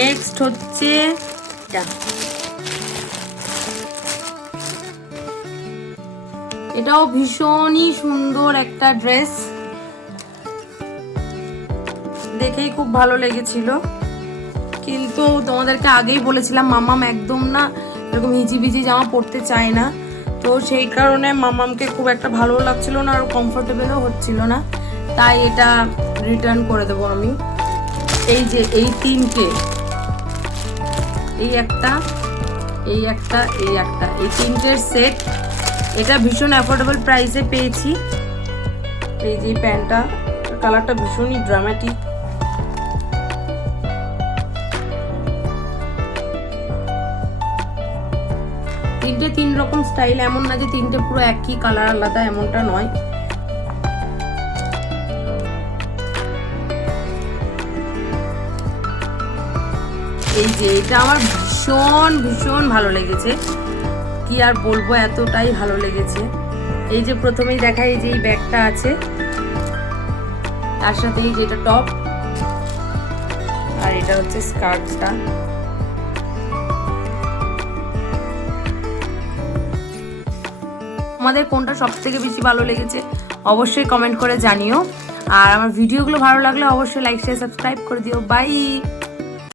Next হচ্ছে এটাও ভীষণই সুন্দর একটা ড্রেস, দেখেই খুব ভালো লেগেছিল। কিন্তু তোমাদেরকে আগেই বলেছিলাম মামাম একদম না এরকম হিজিবিজি জামা পরতে চায় না, তো সেই কারণে মামামকে খুব একটা ভালো লাগছিল না আর কমফোর্টেবলও হচ্ছিল না, তাই এটা রিটার্ন করে দেবো আমি। এই যে এই তিনটে, এই একটা, এই একটা, এই একটা, এই তিনটের সেট, এটা ভীষণ অ্যাফোর্ডেবল প্রাইসে পেয়েছি। এই যে প্যান্টটা, কালারটা ভীষণই ড্রামাটিক। তিনটে তিন রকম স্টাইল, এমন না যে তিনটে পুরো একই কালার আলাদা, এমনটা নয়। এই যে এটা আমার ভীষণ ভীষণ ভালো লেগেছে, কি আর বলবো, এতটাই ভালো লেগেছে। এই যে প্রথমেই দেখাই, এই যে এই ব্যাগটা আছে, তার সাথে এই যেটা টপ, আর এটা হচ্ছে স্কার্টটা। আমাদের কোনটা সব থেকে বেশি ভালো লেগেছে অবশ্যই কমেন্ট করে জানিও, আর আমার ভিডিওগুলো ভালো লাগলে অবশ্যই লাইক শেয়ার সাবস্ক্রাইব করে দিও। বাই।